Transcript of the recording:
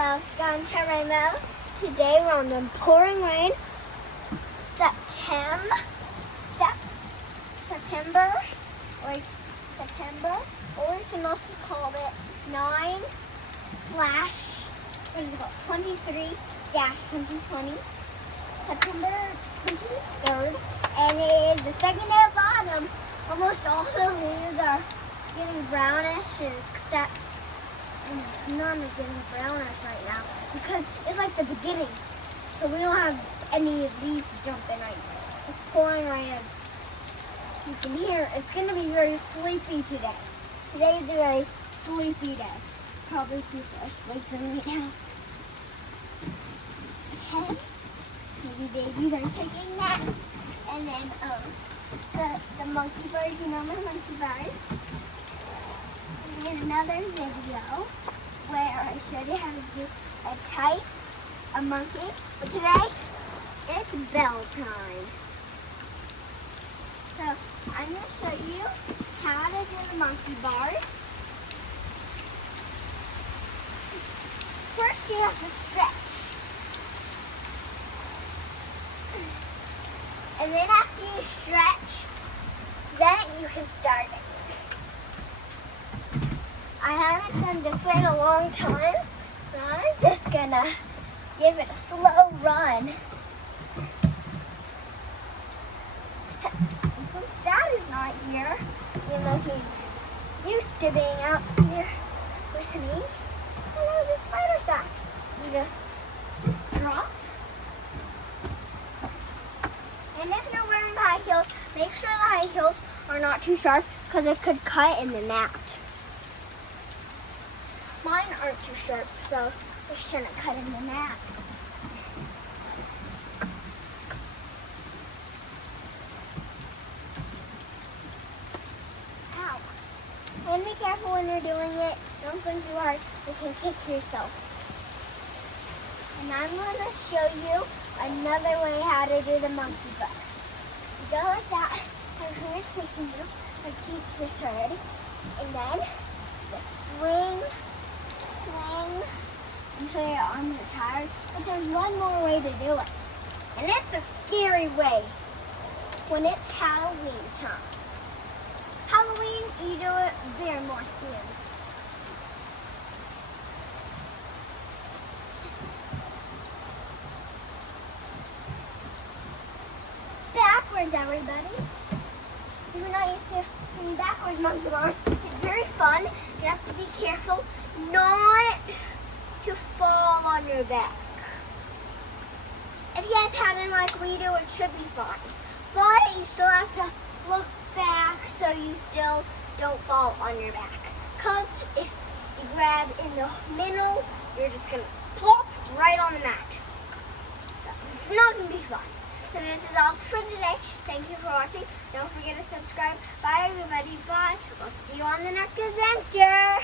Welcome to Rainbow. Today we're on the pouring rain, September, or you can also call it 9/23-2020, September 23rd, and it is the second day of autumn. Almost all the leaves are getting brownish, except none is getting brownish right now because it's like the beginning. So we don't have any leaves to jump in right now. It's pouring rain. As you can hear, it's going to be very sleepy today. Today is a very sleepy day. Probably people are sleeping right now. Okay. Maybe babies are taking naps. And then, so the monkey bars, you know my monkey bars. In another video where I showed you how to do a monkey, but today it's bell time. So I'm going to show you how to do the monkey bars. First you have to stretch. And then after you stretch, then you can start it. I haven't done this way in a long time, so I'm just gonna give it a slow run. And since Dad is not here, even though he's used to being out here with me, and there's a spider sack. You just drop. And if you're wearing high heels, make sure the high heels are not too sharp because it could cut in the mat. Mine aren't too sharp, so they shouldn't cut in the mat. Ow. And be careful when you're doing it. Don't swing too hard. You can kick yourself. And I'm going to show you another way how to do the monkey bars. You go like that. My fingers facing you. I teach this already. And then just swing until your arms are tired. But there's one more way to do it. And it's a scary way when it's Halloween time. Halloween, you do it very more scary. Backwards, everybody. If you're not used to doing backwards monkey bars, it's very fun. You have to be careful not to fall on your back. If you have pattern like we do, it should be fine. But you still have to look back so you still don't fall on your back. Because if you grab in the middle, you're just going to plop right on the mat. So it's not going to be fun. So this is all for today. Thank you for watching. Don't forget to subscribe. Bye, everybody. Bye. We'll see you on the next adventure.